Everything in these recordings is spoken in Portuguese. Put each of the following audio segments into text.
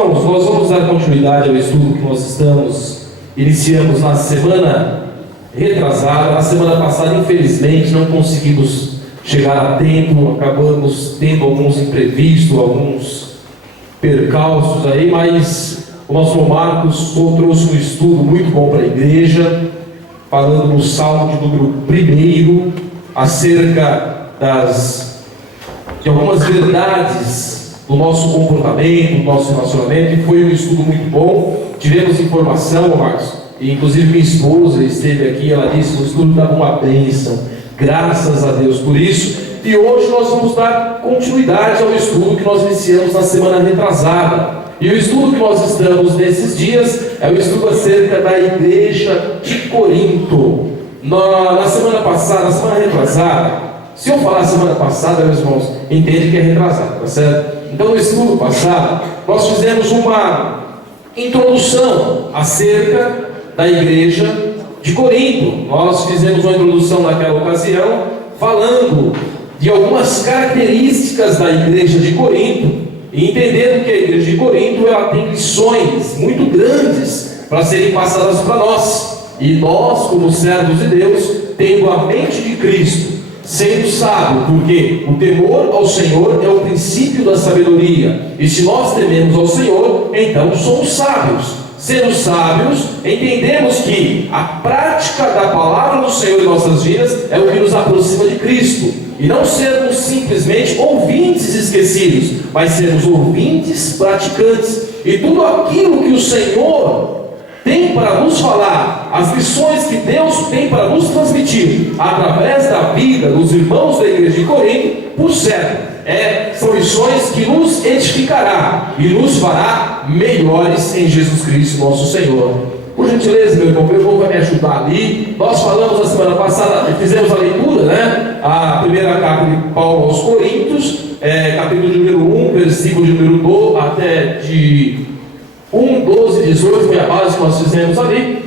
irmãos, nós vamos dar continuidade ao estudo que nós iniciamos na semana retrasada. Na semana passada, infelizmente, não conseguimos chegar a tempo, acabamos tendo alguns imprevistos, alguns percalços aí, mas o nosso irmão Marcos trouxe um estudo muito bom para a igreja, falando no Salmo de número 1, acerca de algumas verdades do nosso comportamento, do nosso relacionamento, e foi um estudo muito bom. Tivemos informação, Marcos, e inclusive minha esposa esteve aqui, ela disse que o estudo estava uma bênção, graças a Deus por isso. E hoje nós vamos dar continuidade ao estudo que nós iniciamos na semana retrasada. E o estudo que nós estamos nesses dias é o estudo acerca da igreja de Corinto. Na semana passada, na semana retrasada, se eu falar semana passada, meus irmãos, entende que é retrasada, tá certo? Então, no estudo passado, nós fizemos uma introdução acerca da igreja de Corinto. Nós fizemos uma introdução naquela ocasião, falando de algumas características da igreja de Corinto, e entendendo que a igreja de Corinto ela tem lições muito grandes para serem passadas para nós. E nós, como servos de Deus, tendo a mente de Cristo, sendo sábio, porque o temor ao Senhor é o princípio da sabedoria. E se nós tememos ao Senhor, então somos sábios. Sendo sábios, entendemos que a prática da palavra do Senhor em nossas vidas é o que nos aproxima de Cristo. E não sermos simplesmente ouvintes esquecidos, mas sermos ouvintes praticantes. E tudo aquilo que o Senhor tem para nos falar, as lições que Deus tem para nos transmitir através da vida dos irmãos da igreja de Corinto, por certo, são lições que nos edificará e nos fará melhores em Jesus Cristo nosso Senhor. Por gentileza, meu irmão vai me ajudar ali. Nós falamos na semana passada, fizemos a leitura, né? A primeira carta de Paulo aos Coríntios, capítulo de número 1, versículo de número 2 até de 1, 12, 18, foi a base que nós fizemos ali.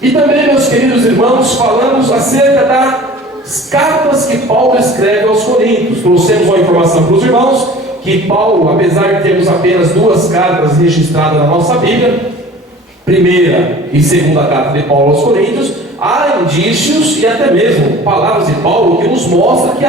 E também, meus queridos irmãos, falamos acerca das cartas que Paulo escreve aos Coríntios. Trouxemos uma informação para os irmãos, que Paulo, apesar de termos apenas 2 cartas registradas na nossa Bíblia, primeira e segunda carta de Paulo aos Coríntios, há indícios e até mesmo palavras de Paulo que nos mostram que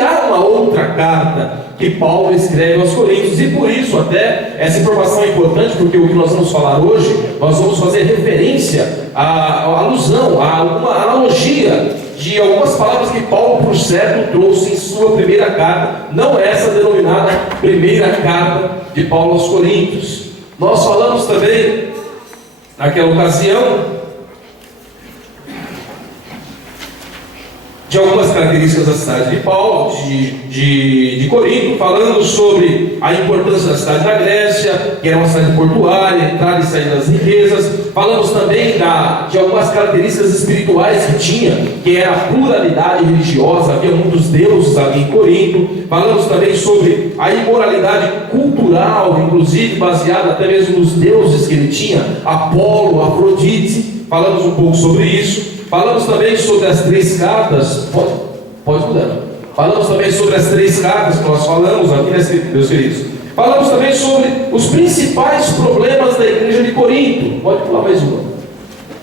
há uma outra carta que Paulo escreve aos Coríntios. E por isso até essa informação é importante, porque o que nós vamos falar hoje, nós vamos fazer referência a alusão, a alguma analogia de algumas palavras que Paulo, por certo, trouxe em sua primeira carta, não essa denominada primeira carta de Paulo aos Coríntios. Nós falamos também naquela ocasião de algumas características da cidade de Paulo, de Corinto, falando sobre a importância da cidade da Grécia, que era uma cidade portuária, entrada e saída das riquezas. Falamos também de algumas características espirituais que tinha, que era a pluralidade religiosa, havia muitos deuses ali em Corinto. Falamos também sobre a imoralidade cultural, inclusive baseada até mesmo nos deuses que ele tinha, Apolo, Afrodite. Falamos um pouco sobre isso. Falamos também sobre as 3 cartas. Pode mudar. Falamos também sobre as 3 cartas que nós falamos aqui, meus queridos. Falamos também sobre os principais problemas da igreja de Corinto. Pode pular mais uma.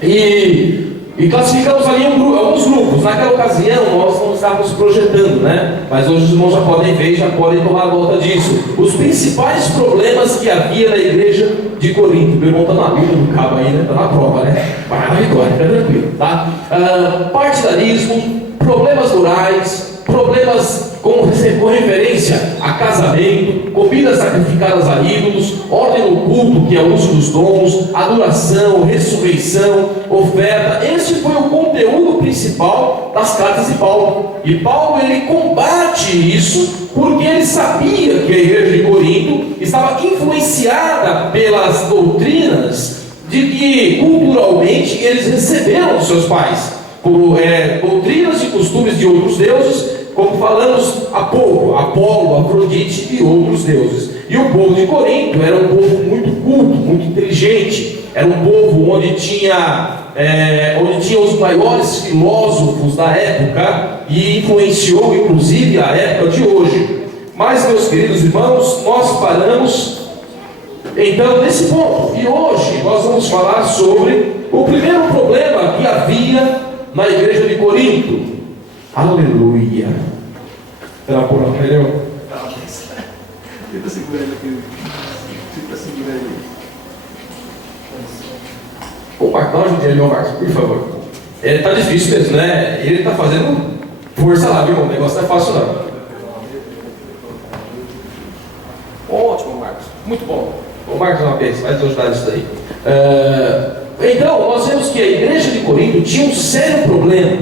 E classificamos ali alguns grupos. Naquela ocasião nós não estávamos projetando, né? Mas hoje os irmãos já podem ver, já podem tomar nota disso. Os principais problemas que havia na igreja de Corinto. Meu irmão está na luta do cabo aí, né? Está na prova, né? Vai na vitória, fica tranquilo, tá? Partidarismo, problemas morais, problemas com referência a casamento, comidas sacrificadas a ídolos, ordem no culto, que é o uso dos dons, adoração, ressurreição, oferta. Esse foi o conteúdo principal das cartas de Paulo. E Paulo ele combate isso porque ele sabia que a igreja de Corinto estava influenciada pelas doutrinas de que culturalmente eles receberam dos seus pais, como doutrinas e costumes de outros deuses, como falamos há pouco, Apolo, Afrodite e outros deuses. E o povo de Corinto era um povo muito culto, muito inteligente, era um povo onde tinha os maiores filósofos da época e influenciou inclusive a época de hoje. Mas, meus queridos irmãos, nós paramos então nesse ponto. E hoje nós vamos falar sobre o primeiro problema que havia na igreja de Corinto. Aleluia. Será por um pneu? Tenta segurar ele aqui. Tenta segurar ele. Ô Marcos, dá uma ajudinha ali, Marcos, por favor. Tá difícil mesmo, né? Ele tá fazendo força lá, viu, irmão? O negócio não é fácil não. Ótimo, Marcos. Muito bom. Ô Marcos, uma vez, vai te ajudar nisso daí. Então, nós vemos que a igreja de Corinto tinha um sério problema.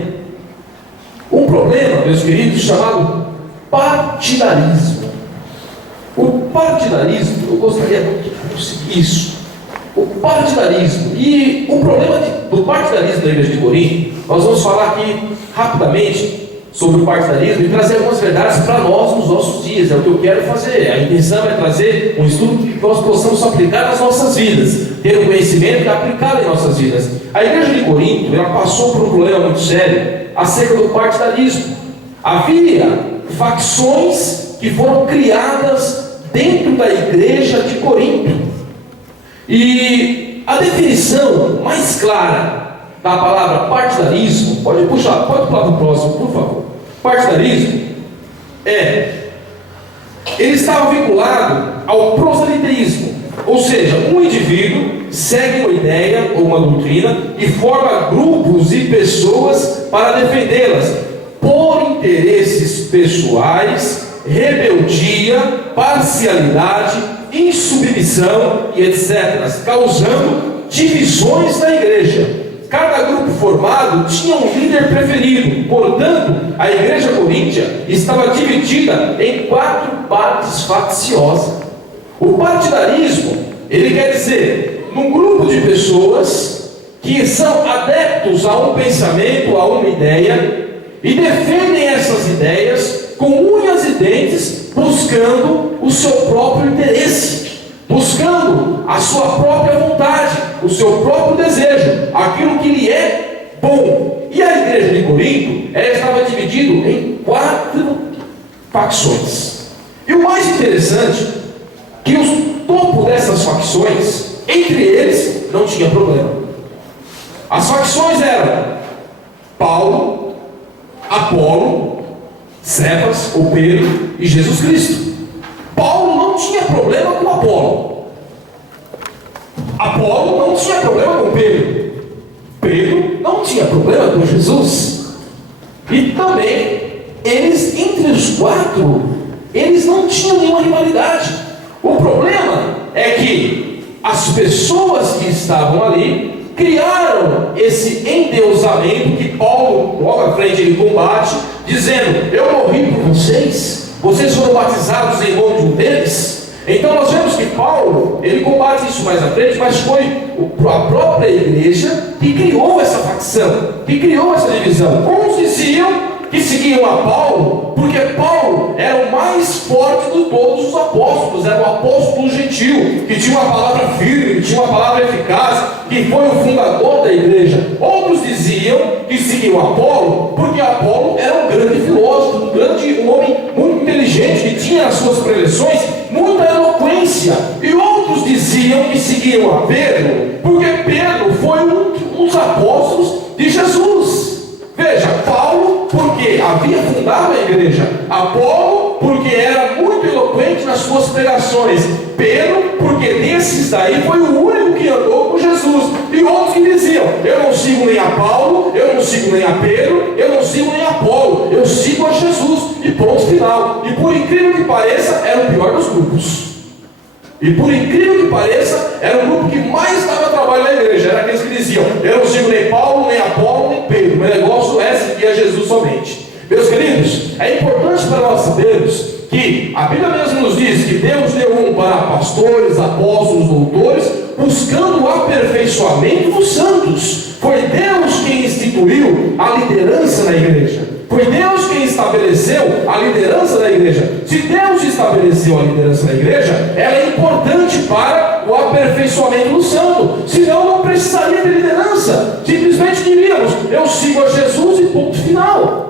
Um problema, meus queridos, chamado partidarismo. O partidarismo, eu gostaria muito de conseguir isso. O partidarismo. E o problema do partidarismo da igreja de Corinto, nós vamos falar aqui rapidamente sobre o partidarismo e trazer algumas verdades para nós nos nossos dias. É o que eu quero fazer. A intenção é trazer um estudo que nós possamos aplicar nas nossas vidas, ter um conhecimento e aplicá-lo em nossas vidas. A igreja de Corinto, ela passou por um problema muito sério acerca do partidarismo. Havia facções que foram criadas dentro da igreja de Corinto. E a definição mais clara da palavra partidarismo, pode pular para o próximo, por favor. Partidarismo ele estava vinculado ao proseliteísmo, ou seja, um indivíduo segue uma ideia ou uma doutrina e forma grupos e pessoas para defendê-las por interesses pessoais, rebeldia, parcialidade, insubmissão e etc., causando divisões na igreja. Cada grupo formado tinha um líder preferido. Portanto, a igreja coríntia estava dividida em 4 partes facciosas. O partidarismo, ele quer dizer, num grupo de pessoas que são adeptos a um pensamento, a uma ideia, e defendem essas ideias com unhas e dentes, buscando o seu próprio interesse, buscando a sua própria vontade, o seu próprio desejo, aquilo que lhe é bom. E a igreja de Corinto, ela estava dividida em 4 facções. E o mais interessante, que o topo dessas facções, entre eles, não tinha problema. As facções eram Paulo, Apolo, Cefas, ou Pedro e Jesus Cristo. Paulo não tinha problema com Apolo. Apolo não tinha problema com Pedro. Pedro não tinha problema com Jesus. E também, eles, entre os 4, eles não tinham nenhuma rivalidade. O problema é que as pessoas que estavam ali criaram esse endeusamento que Paulo, logo à frente, ele combate, dizendo: eu morri por vocês, vocês foram batizados em nome de um deles. Então nós vemos que Paulo, ele combate isso mais à frente, mas foi a própria igreja que criou essa facção, que criou essa divisão. Uns diziam que seguiam a Paulo, porque Paulo era o mais forte de todos os apóstolos, era o apóstolo gentil, que tinha uma palavra firme, que tinha uma palavra eficaz, que foi o fundador da igreja. Outros diziam que seguiam Apolo, porque Apolo era um grande filósofo, um homem muito inteligente, que tinha nas suas preleções muita eloquência. E outros diziam que seguiam a Pedro, porque Pedro foi um dos apóstolos de Jesus. Veja, Paulo, porque havia fundado a igreja. Apolo, porque era muito eloquente nas suas pregações. Pedro, porque desses daí foi o único que andou com Jesus. E outros que diziam: eu não sigo nem a Paulo, eu não sigo nem a Pedro, eu não sigo nem a Apolo, eu sigo a Jesus. E ponto final. E por incrível que pareça, era o pior dos grupos. E por incrível que pareça, era o grupo que mais dava trabalho na igreja. Era aqueles que diziam: eu não sigo nem Paulo, nem Apolo, nem Pedro. Meu negócio é seguir a Jesus somente. Meus queridos, é importante para nós sabermos que a Bíblia mesmo nos diz que Deus deu um para pastores, apóstolos, doutores, buscando o aperfeiçoamento dos santos. Foi Deus quem instituiu a liderança na igreja. Foi Deus quem estabeleceu a liderança da igreja. Se Deus estabeleceu a liderança da igreja, ela é importante para o aperfeiçoamento do santo. Senão não precisaria de liderança. Simplesmente diríamos: eu sigo a Jesus e ponto final.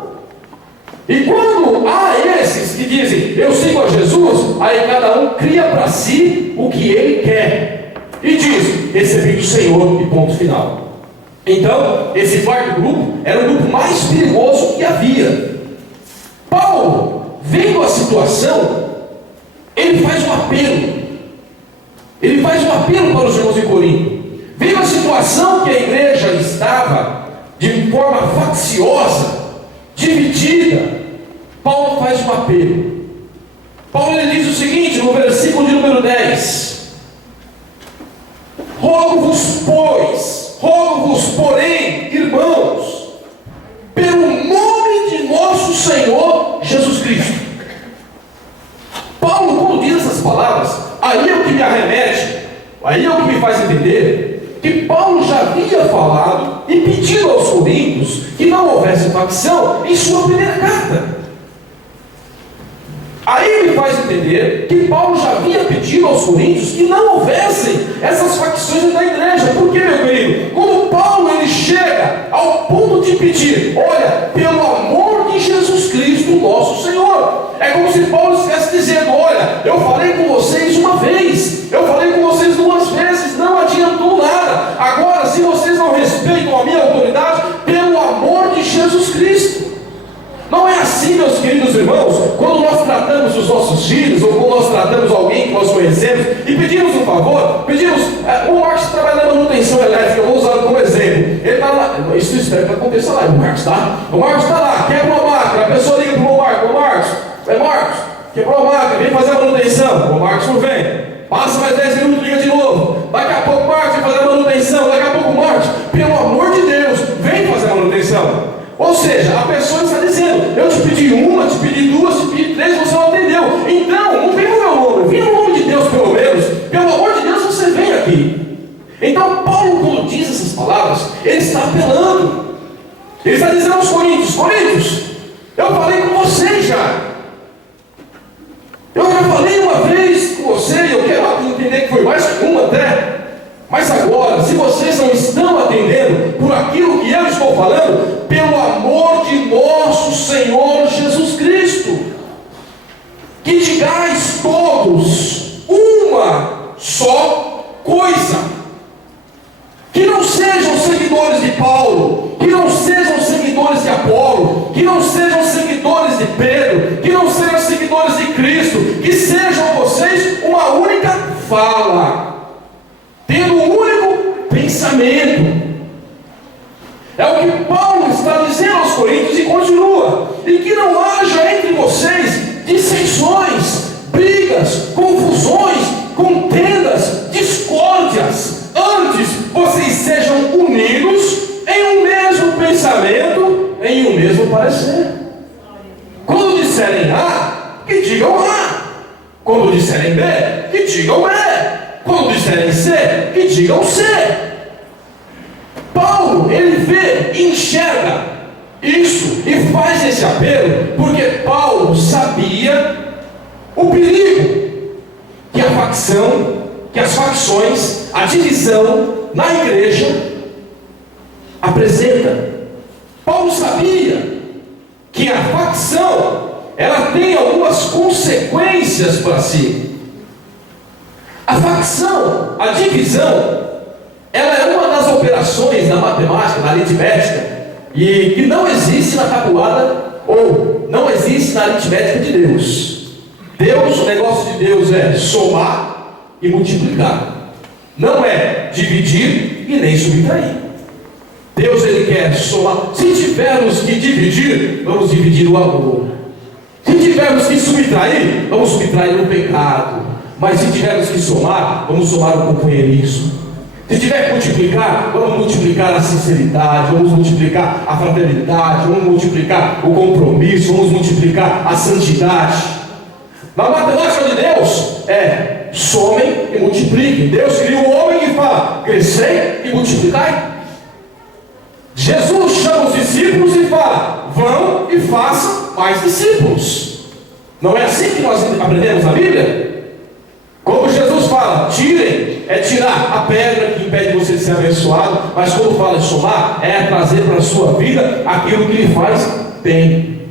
E quando há esses que dizem, eu sigo a Jesus, aí cada um cria para si o que ele quer. E diz, recebi do Senhor, e ponto final. Então, esse quarto grupo era o grupo mais perigoso que havia. Paulo, vendo a situação, ele faz um apelo. Ele faz um apelo para os irmãos de Corinto. Vendo a situação que a igreja estava de forma facciosa, dividida, Paulo faz um apelo. Paulo ele diz o seguinte, no versículo de número 10: rogo-vos, porém, irmãos, pelo nome de nosso Senhor Jesus Cristo. Paulo, quando diz essas palavras, aí é o que me arremete, aí é o que me faz entender que Paulo já havia falado e pedido aos coríntios que não houvesse facção em sua primeira carta. Aí me faz entender que Paulo já havia pedido aos coríntios que não houvessem essas facções da igreja. Por quê, meu querido? Quando Paulo ele chega ao ponto de pedir, olha, pelo amor de Jesus Cristo, nosso Senhor, é como se Paulo estivesse dizendo, olha, eu falei com vocês uma vez, eu falei com vocês duas vezes, não adiantou nada. Agora, se vocês não respeitam a minha autoridade, pelo amor de Jesus Cristo. Não é assim, meus queridos irmãos, quando nós tratamos os nossos filhos, ou quando nós tratamos alguém que nós conhecemos, e pedimos um favor, o Marcos trabalha na manutenção elétrica, eu vou usar como exemplo, ele está lá, isso espero que aconteça lá, o Marcos está lá, quebra uma máquina, a pessoa liga para o Marcos, Marcos, quebrou a máquina, vem fazer a manutenção, o Marcos não vem, passa mais 10 minutos, liga de novo, daqui a pouco o Marcos vem fazer a manutenção, daqui a pouco o Marcos, pelo amor de Deus, vem fazer a manutenção. Ou seja, a pessoa está dizendo, eu te pedi uma, te pedi duas, te pedi três, você não atendeu. Então, não vem no meu nome, vem no nome de Deus pelo menos. Pelo amor de Deus, você vem aqui. Então, Paulo, quando diz essas palavras, ele está apelando. Ele está dizendo aos coríntios, eu falei com vocês já. Eu já falei uma vez com você, eu quero entender que foi mais que uma até. Mas agora, se vocês não estão atendendo por aquilo que eu estou falando, pelo amor de nosso Senhor Jesus Cristo, que digais todos uma só coisa, que não sejam seguidores de Paulo, que não sejam seguidores de Apolo, que não sejam seguidores de Pedro, que não sejam seguidores de Cristo, que sejam vocês uma única fala, tendo um único pensamento. É o que Paulo está dizendo aos coríntios e continua. E que não haja entre vocês dissensões, brigas, confusões, contendas, discórdias. Antes vocês sejam unidos em um mesmo pensamento, em um mesmo parecer. Quando disserem A, que digam A. Quando disserem B, que digam B. Quando disserem C, que digam C. Paulo, ele vê e enxerga isso e faz esse apelo, porque Paulo sabia o perigo que a facção, que as facções, a divisão na igreja apresenta. Paulo sabia que a facção, ela tem algumas consequências para si. A facção, a divisão, ela é uma das operações da matemática, da aritmética, e que não existe na tabuada, ou não existe na aritmética de Deus. O negócio de Deus é somar e multiplicar. Não é dividir e nem subtrair. Deus, ele quer somar. Se tivermos que dividir, vamos dividir o amor. Se tivermos que subtrair, vamos subtrair o pecado. Mas se tivermos que somar, vamos somar o companheirismo. Se tiver que multiplicar, vamos multiplicar a sinceridade, vamos multiplicar a fraternidade, vamos multiplicar o compromisso, vamos multiplicar a santidade. Na matemática de Deus é somem e multipliquem. Deus criou o homem e fala, crescei e multiplicai. Jesus chama os discípulos e fala, vão e façam mais discípulos. Não é assim que nós aprendemos na Bíblia? Quando Jesus fala, tirem, é tirar a pedra que impede você de ser abençoado, mas quando fala em somar, é trazer para a sua vida aquilo que lhe faz bem.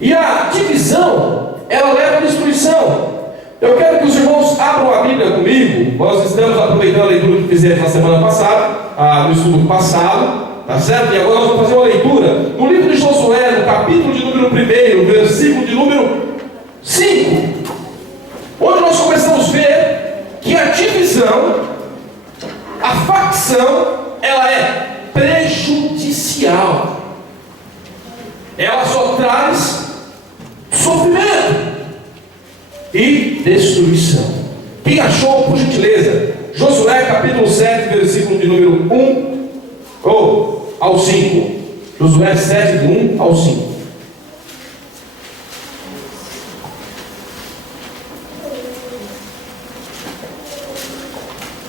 E a divisão, ela leva à destruição. Eu quero que os irmãos abram a Bíblia comigo. Nós estamos aproveitando a leitura que fizemos na semana passada, no estudo passado, tá certo? E agora nós vamos fazer uma leitura no livro de Josué, no capítulo de número 1, versículo de número 5, onde nós começamos a ver que a divisão, a facção, ela é prejudicial. Ela só traz sofrimento e destruição. Quem achou, por gentileza, Josué capítulo 7, versículo de número 1 ao 5. Josué 7, do 1 ao 5.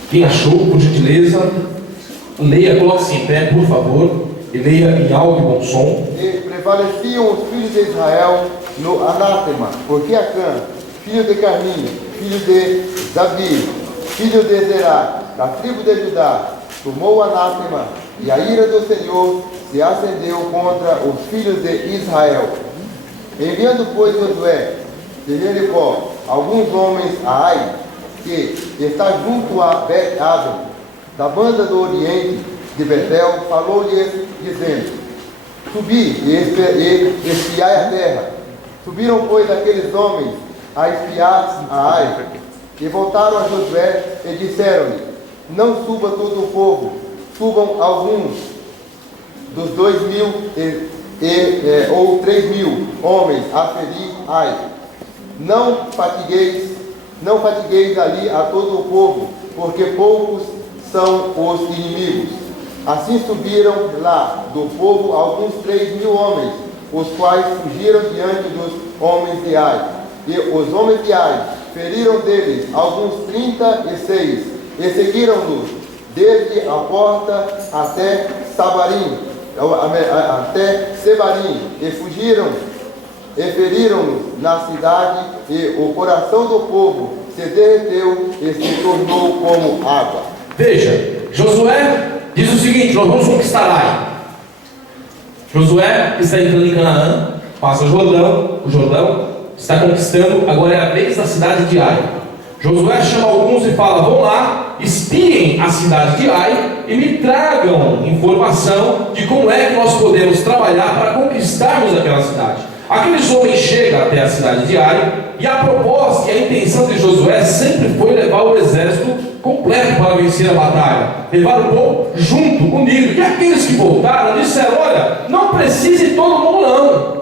Quem achou, por gentileza, leia, coloque-se em pé, por favor, e leia em alto e bom som. E prevaleciam os filhos de Israel no anátema, porque Acã, filho de Carmi, filho de Davi, filho de Zerá, da tribo de Judá, tomou o anátema, e a ira do Senhor se acendeu contra os filhos de Israel. Enviando, pois, Josué de Jericó alguns homens a Ai, que está junto a Bet-Aven, da banda do oriente de Betel, falou-lhes, dizendo: subi e espiai a terra. Subiram, pois, aqueles homens a espiar a Ai, e voltaram a Josué e disseram-lhe: não suba todo o povo, subam alguns dos 2.000 ou 3.000 homens a ferir Ai. Não fatigueis ali a todo o povo, porque poucos são os inimigos. Assim subiram lá do povo alguns 3.000 homens, os quais fugiram diante dos homens de Ai. E os homens de Ai feriram deles alguns 36, e seguiram-nos desde a porta até Sebarim, e fugiram e feriram-nos na cidade, e o coração do povo se derreteu e se tornou como água. Veja, Josué diz o seguinte: nós vamos conquistar Ai. Josué está entrando em Canaã, passa o Jordão, está conquistando, agora é a vez da cidade de Ai. Josué chama alguns e fala: vão lá, espiem a cidade de Ai e me tragam informação de como é que nós podemos trabalhar para conquistarmos aquela cidade. Aqueles homens chegam até a cidade de Ai, e a proposta e a intenção de Josué sempre foi levar o exército completo para vencer a batalha, levar o povo junto, unido. E aqueles que voltaram disseram: olha, não precisa ir todo mundo não,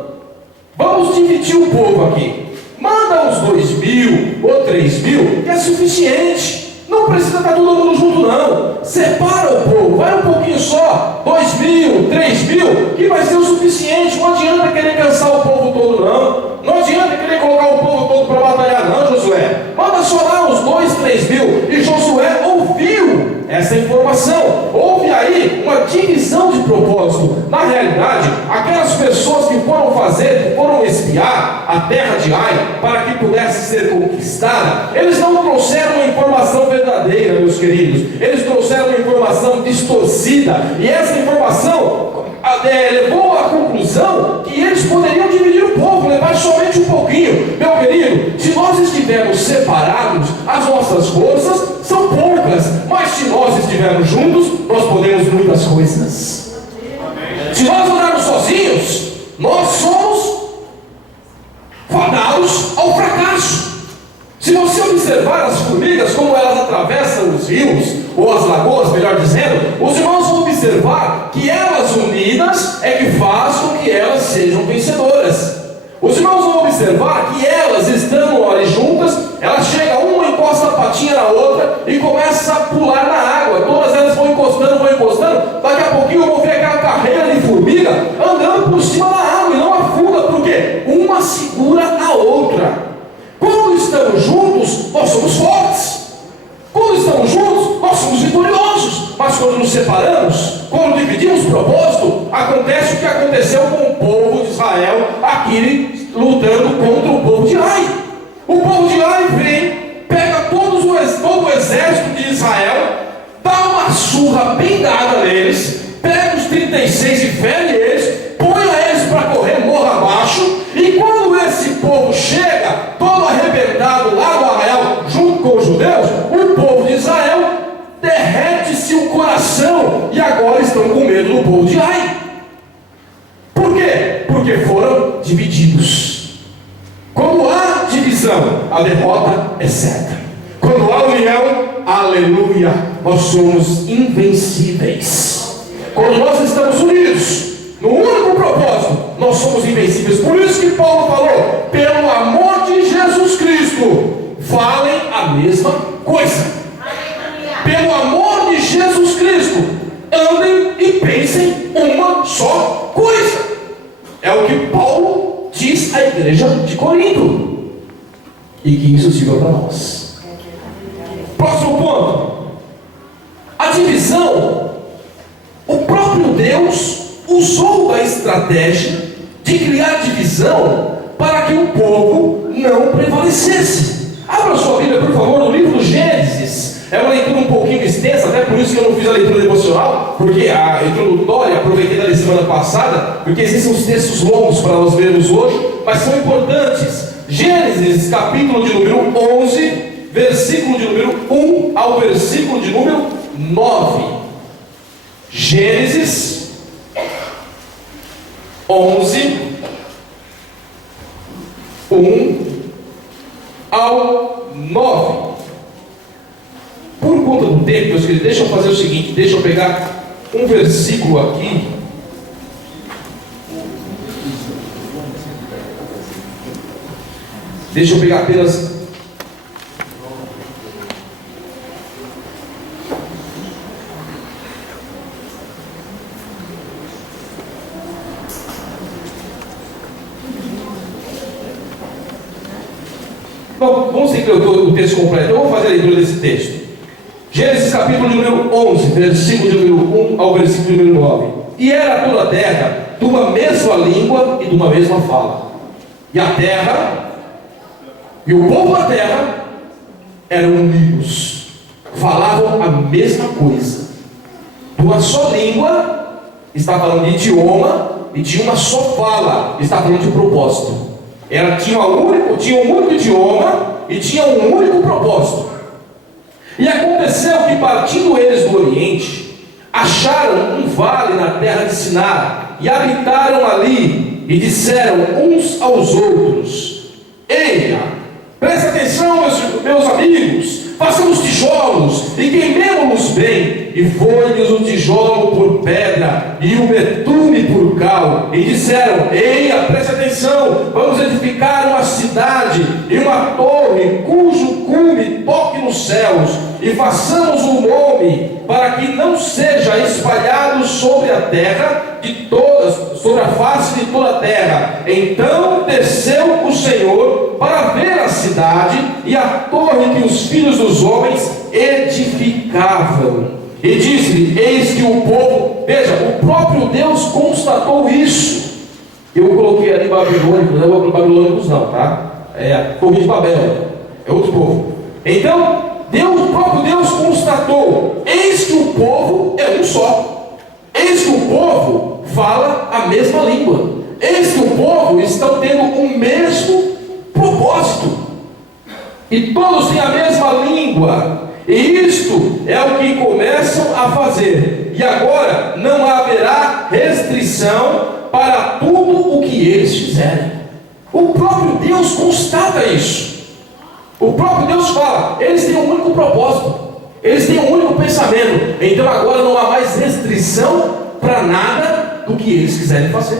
vamos dividir o povo aqui, manda uns 2.000 ou 3.000, que é suficiente, não precisa estar todo mundo junto não, separa o povo, vai um pouquinho só, 2.000, 3.000, que vai ser o suficiente. Não adianta querer cansar o povo todo não adianta querer colocar o povo todo para batalhar não, Josué, manda só lá uns 2.000, 3.000. E Josué ouviu essa informação, houve aí uma divisão de propósito. Na realidade, aquelas pessoas que foram espiar a terra de Ai para que pudesse ser conquistada, eles não trouxeram uma informação verdadeira, meus queridos, eles trouxeram uma informação distorcida, e essa informação levou à conclusão que eles poderiam dividir o povo, levar somente um pouquinho. Meu querido, se nós estivermos separados, as nossas forças são poucas, mas se nós estivermos juntos, nós podemos muitas coisas. Se nós andarmos sozinhos, nós somos fadados ao fracasso. Se você observar as formigas, como elas atravessam os rios, ou as lagoas, melhor dizendo, os irmãos vão observar que elas unidas é que faz com que elas sejam vencedoras. Os irmãos vão observar que elas, estando ali juntas, elas chegam, uma encosta a patinha na outra e começa a pular na água. Todas elas vão encostando, daqui a pouquinho vão ver aquela carreira de formiga andando por cima da água e não afunda, porque uma segura a outra. Quando estamos juntos, nós somos fortes. Quando estamos juntos, nós somos vitoriosos. Mas quando nos separamos, quando dividimos o propósito, acontece o que aconteceu com o povo de Israel, aqui lutando contra o povo de Ai. O povo de Ai vem, pega todo o exército de Israel, dá uma surra bem dada neles, pega os 36 e fere eles, põe eles para correr morro abaixo, e divisão e agora estão com medo do povo de Ai. Por quê? Porque foram divididos. Quando há divisão, a derrota é certa. Quando há união, aleluia, nós somos invencíveis. Quando nós estamos unidos no único propósito, nós somos invencíveis. Por isso que Paulo falou: pelo amor de Jesus Cristo, falem a mesma coisa. Pelo amor de Jesus Cristo, andem e pensem uma só coisa. É o que Paulo diz à igreja de Corinto, e que isso sirva para nós. Próximo ponto: a divisão. O próprio Deus usou da estratégia de criar divisão para que o povo não prevalecesse. Abra sua Bíblia, por favor, no livro do Gênesis. É uma leitura um pouquinho extensa, até por isso que eu não fiz a leitura devocional, porque a introdutória aproveitei da semana passada, porque existem uns textos longos para nós vermos hoje, mas são importantes. Gênesis, capítulo de número 11, versículo de número 1 ao versículo de número 9. Gênesis 11, 1 ao 9. Por conta do tempo, meus queridos, deixa eu fazer o seguinte: deixa eu pegar um versículo aqui. Deixa eu pegar apenas. Bom, vamos ter que ler o texto completo. Eu vou fazer a leitura desse texto. Gênesis capítulo número 11, versículo de número 1 ao versículo número 9. E era toda a terra de uma mesma língua e de uma mesma fala. E a terra e o povo da terra eram unidos, falavam a mesma coisa, de uma só língua, está falando de idioma, e de uma só fala, está falando de propósito. Tinha um único idioma e tinha um único propósito. E aconteceu que, partindo eles do Oriente, acharam um vale na terra de Sinar, e habitaram ali, e disseram uns aos outros: eia, presta atenção, meus amigos, façamos tijolos e queimemos-los bem. E foi-lhes o tijolo por pedra e o betume por cal. E disseram: eia, preste atenção, vamos edificar uma cidade e uma torre cujo cume toque nos céus, e façamos um nome para que não seja espalhado sobre a terra sobre a face de toda a terra. Então desceu o Senhor para ver a cidade e a torre que os filhos dos homens edificavam. E disse-lhe: eis que o povo, veja, o próprio Deus constatou isso. Eu coloquei ali babilônicos, não é babilônicos não, tá? É a Torre de Babel, é outro povo. Então, o próprio Deus constatou: eis que o povo é um só. Eis que o povo fala a mesma língua. Eis que o povo estão tendo o mesmo propósito. E todos têm a mesma língua. E isto é o que começam a fazer. E agora não haverá restrição para tudo o que eles fizerem. O próprio Deus constata isso. O próprio Deus fala: eles têm um único propósito, eles têm um único pensamento. Então agora não há mais restrição para nada do que eles quiserem fazer.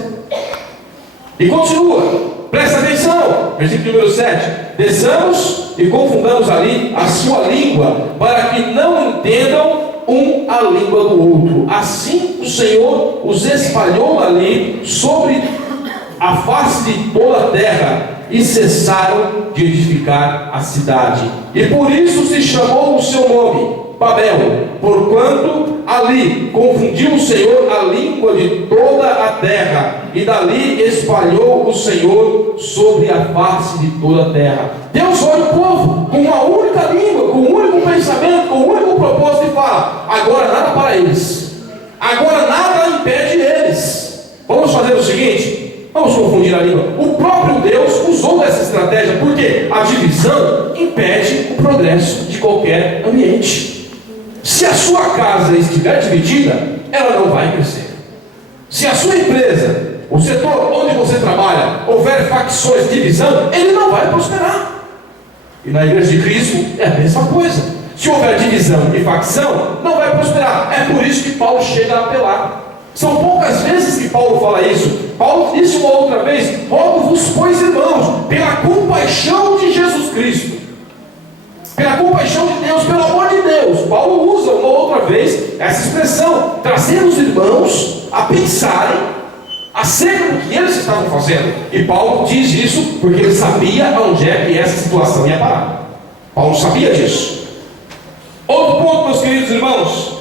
E continua, presta atenção, versículo número 7: desçamos e confundamos ali a sua língua, para que não entendam um a língua do outro. Assim o Senhor os espalhou ali sobre a face de toda a terra, e cessaram de edificar a cidade. E por isso se chamou o seu nome Babel, porquanto ali confundiu o Senhor a língua de toda a terra, e dali espalhou o Senhor sobre a face de toda a terra. Deus olha o povo com uma única língua, com um único pensamento, com um único propósito, e fala: agora nada para eles, agora nada impede eles. Vamos fazer o seguinte: vamos confundir a língua. O próprio Deus usou dessa estratégia, porque a divisão impede o progresso de qualquer ambiente. Se a sua casa estiver dividida, ela não vai crescer. Se a sua empresa, o setor onde você trabalha, houver facções, divisão, ele não vai prosperar. E na igreja de Cristo é a mesma coisa. Se houver divisão e facção, não vai prosperar. É por isso que Paulo chega a apelar. São poucas vezes que Paulo fala isso. Paulo disse uma outra vez: rogo-vos, pois, irmãos, pela compaixão de Jesus Cristo, pela compaixão de Deus, pelo amor de Deus. Paulo usa uma outra vez essa expressão, trazendo os irmãos a pensarem acerca do que eles estavam fazendo. E Paulo diz isso porque ele sabia onde é que essa situação ia parar. Paulo sabia disso. Outro ponto, meus queridos irmãos: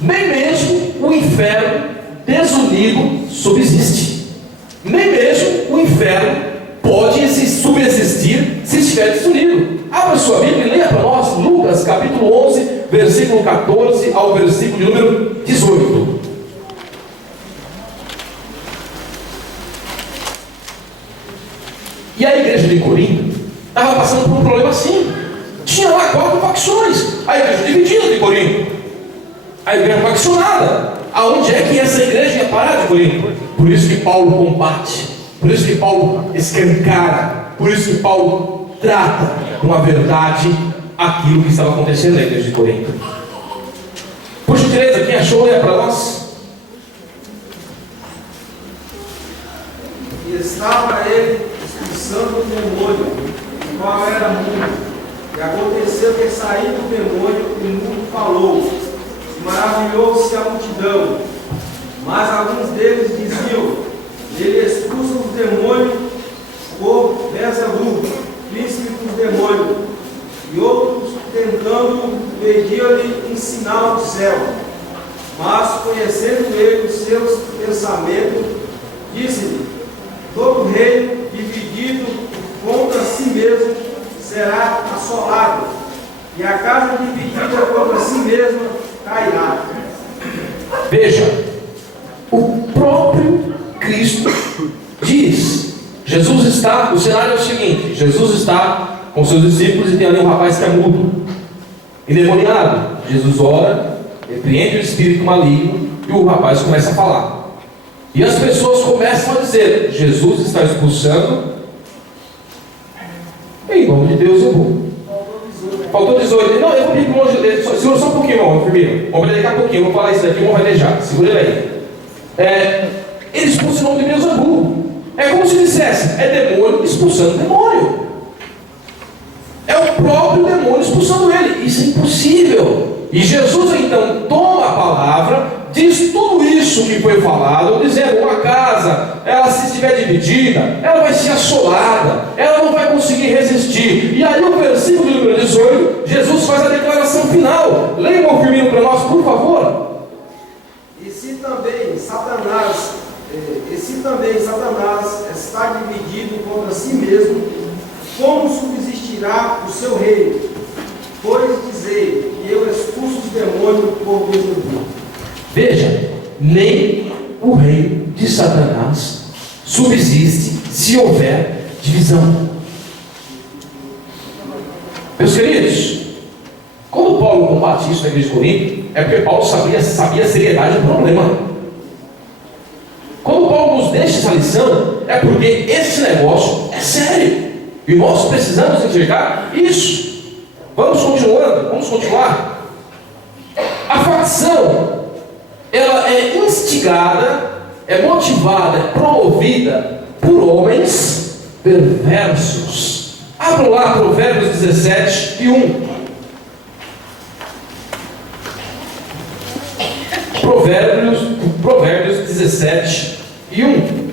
nem mesmo o inferno desunido subsiste. Nem mesmo o inferno pode subsistir se estiver desunido. Abra sua Bíblia e leia para nós Lucas capítulo 11, versículo 14 ao versículo de número 18. E a igreja de Corinto estava passando por um problema assim. Tinha lá 4 facções. A igreja dividida de Corinto, a igreja faccionada. Aonde é que essa igreja ia parar de Corinto? Por isso que Paulo combate, por isso que Paulo escancara, por isso que Paulo trata com a verdade aquilo que estava acontecendo na igreja de Corinto. Por gentileza, quem achou, olha para nós. E estava ele expulsando o demônio, o qual era mudo. E aconteceu que, saindo do demônio, o mudo falou. E maravilhou-se a multidão. Mas alguns deles diziam: ele expulsa os demônios por Beelzebul, príncipe dos demônios. E outros, tentando, pediam-lhe um sinal do céu. Mas, conhecendo ele os seus pensamentos, disse-lhe: todo reino dividido contra si mesmo será assolado, e a casa dividida contra si mesma cairá. Veja, o próprio Cristo diz, Jesus está, o cenário é o seguinte: Jesus está com seus discípulos e tem ali um rapaz que é mudo, endemoniado. Jesus ora, repreende o espírito maligno e o rapaz começa a falar. E as pessoas começam a dizer: Jesus está expulsando em nome de Deus, eu vou. Faltou 18. Não, eu vou pedir para o longe. Segura só um pouquinho, irmão, enfermeiro. Vamos ver daqui a pouquinho. Eu vou falar isso daqui, o irmão vai deixar. Segura ele aí. Ele expulsa em nome de Deus, eu vou. É como se dissesse: é demônio expulsando demônio. É o próprio demônio expulsando ele. Isso é impossível. E Jesus então toma a palavra, diz tudo isso que foi falado, dizendo: uma casa, ela se estiver dividida, ela vai ser assolada, ela não vai conseguir resistir. E aí o versículo número 18, Jesus faz a declaração final. Leia o firmino para nós, por favor. E se também Satanás está dividido contra si mesmo, como subsistirá o seu reino? Pois dizei que eu expulso os demônios por Beelzebul. Veja, nem o reino de Satanás subsiste se houver divisão. Meus queridos, quando Paulo combate isso na igreja de Corinto, é porque Paulo sabia a seriedade do problema. Quando Paulo nos deixa essa lição, é porque esse negócio é sério e nós precisamos enxergar isso. Vamos continuar. A facção, ela é instigada, é motivada, é promovida por homens perversos. Abra lá Provérbios 17 e 1. Provérbios 17 e 1.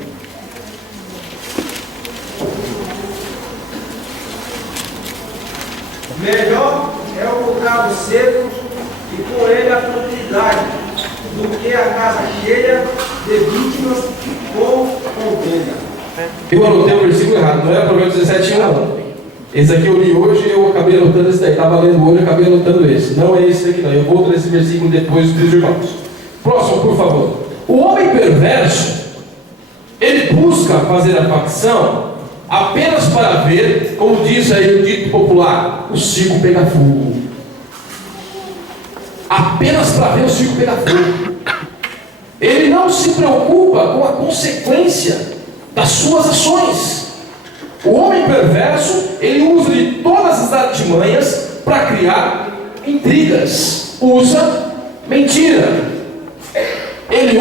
Melhor é o bocado seco e com ele a tranquilidade, do que a casa cheia de vítimas com contenda. Eu anotei o versículo errado, não era Provérbios 17 não. Esse aqui eu li hoje e eu acabei anotando esse daí. Estava lendo hoje e acabei anotando esse. Não é esse daqui não. Eu vou trazer esse versículo depois dos irmãos. Próximo, por favor. O homem perverso, ele busca fazer a facção apenas para ver, como diz aí o dito popular, o circo pegar fogo. apenas para ver o circo pegar fogo. Ele não se preocupa com a consequência das suas ações. O homem perverso, ele usa de todas as artimanhas para criar intrigas, usa mentira, ele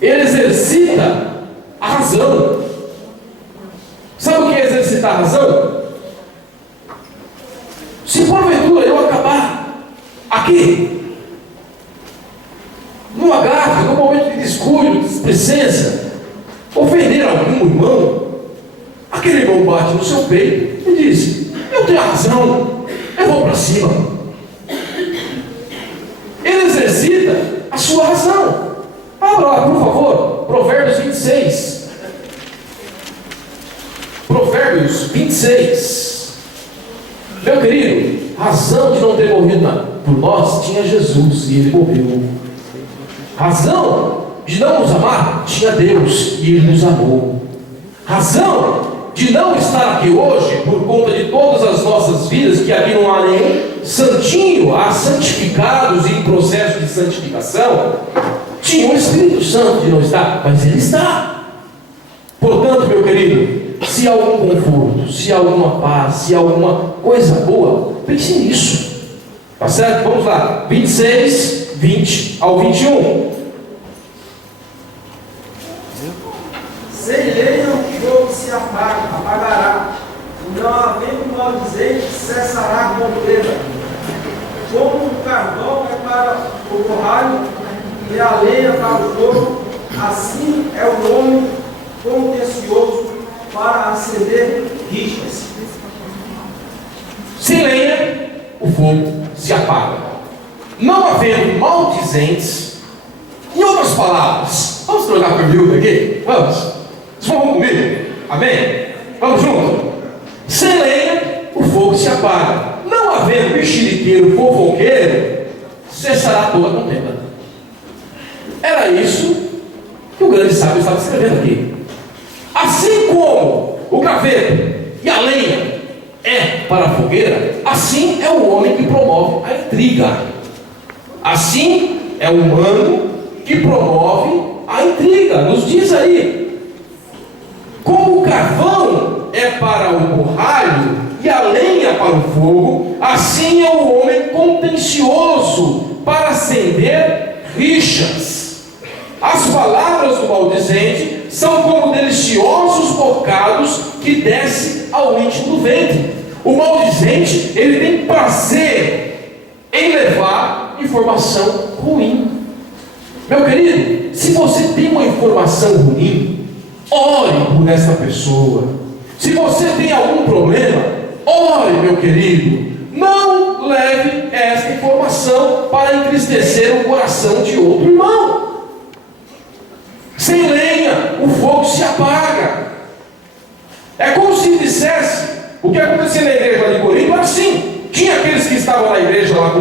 exercita a razão. Sabe o que é exercitar a razão? Se porventura eu acabar aqui, no agravo, no momento de descuido, de displicência, ofender algum irmão, aquele irmão bate no seu peito e diz: eu tenho a razão, eu vou para cima. Ele exercita a sua razão. Abra lá, por favor, Provérbios 26. Provérbios 26. Meu querido, razão de não ter morrido por nós tinha Jesus e ele morreu. Razão de não nos amar tinha Deus e ele nos amou. Razão de não estar aqui hoje por conta de todas as nossas vidas, que aqui não há nenhum santinho, há santificados e em processo de santificação, tinha o Espírito Santo de não estar, mas ele está. Portanto, meu querido, se há algum conforto, se há alguma paz, se há alguma coisa boa, pense nisso. Tá certo? Vamos lá, 26, 20 ao 21. Sem lenha o fogo se apagará, e não havendo maldizente cessará a contenda. Como o carvão é para o borralho e a lenha para o fogo, assim é o homem contencioso para acender rixas. Sem lenha, o fogo se apaga. Não havendo maldizentes, em outras palavras, vamos trocar por miúdo aqui? Vamos? Vocês vão comigo? Amém? Vamos junto? Sem lenha, o fogo se apaga. Não havendo mexeriqueiro fofoqueiro, cessará toda a contenda. Era isso que o grande sábio estava escrevendo aqui. Assim como o graveto e a lenha é para a fogueira, assim é o homem que promove a intriga. Assim é o humano que promove a intriga. Nos diz aí: como o carvão é para o borralho e a lenha para o fogo, assim é o homem contencioso para acender rixas. As palavras do maldizente são como deliciosos bocados que descem ao íntimo do ventre. O maldizente, ele tem prazer em levar informação ruim. Meu querido, se você tem uma informação ruim, ore por essa pessoa. Se você tem algum problema, ore, meu querido. Não leve essa informação para entristecer o coração de outro irmão. Sem lenha, o fogo se apaga. É como se dissesse, o que acontecia na igreja lá de Corinto era assim: tinha aqueles que estavam na igreja lá